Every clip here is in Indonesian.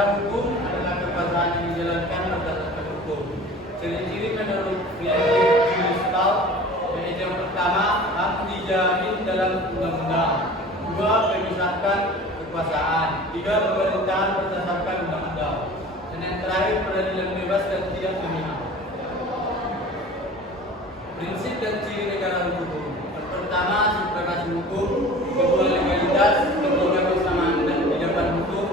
Negara hukum adalah kekuasaan yang dijalankan berdasarkan hukum. Ciri-ciri menurut prinsip Juristal, yaitu yang pertama, hak dijamin dalam undang-undang. Dua, memisahkan kekuasaan. Tiga, pemerintahan berdasarkan undang-undang. Dan yang terakhir, peradilan bebas dan tidak memihak. Prinsip dan ciri negara hukum. Pertama, supremasi hukum. Kedua, legalitas. Ketiga, kesamaan dan kebijakan hukum.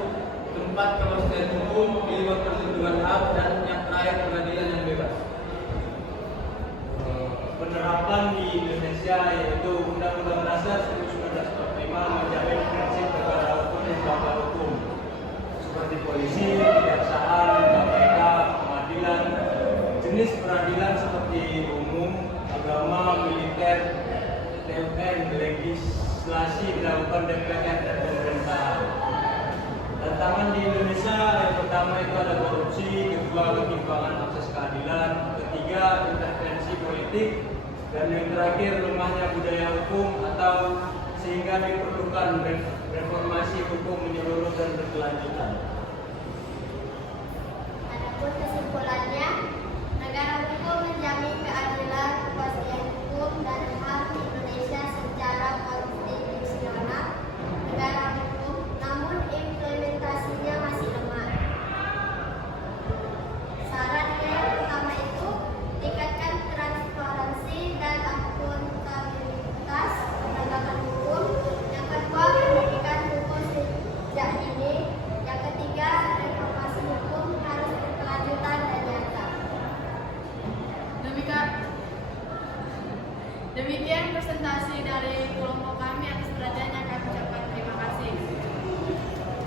Keempat, kepastian hukum. Kelima, perlindungan hak. Dan yang terakhir, peradilan yang bebas. Penerapan di Indonesia yaitu Undang-Undang Dasar 1945 menjamin prinsip negara hukum dan lembaga hukum seperti polisi, kejaksaan, KPK, pengadilan, jenis peradilan seperti umum, agama, militer, TUN, legislasi dilakukan DPR dan pemerintah. Tantangan di Indonesia yang pertama itu ada korupsi, kedua ketimpangan akses keadilan, ketiga intervensi politik, dan yang terakhir lemahnya budaya hukum atau sehingga diperlukan reformasi hukum menyeluruh dan berkelanjutan. Adapun kesimpulannya, negara hukum menjamin keadilan, kepastian hukum, dan hak di Indonesia secara konstitusional. Negara hukum, namun implementasinya masih lemah. Sarannya yang pertama itu tingkatkan transparansi dan akuntabilitas penegakan hukum. Yang kedua, pendidikan hukum sejak dini. Yang ketiga, reformasi hukum harus berkelanjutan dan nyata. Demikian presentasi dari kelompok kami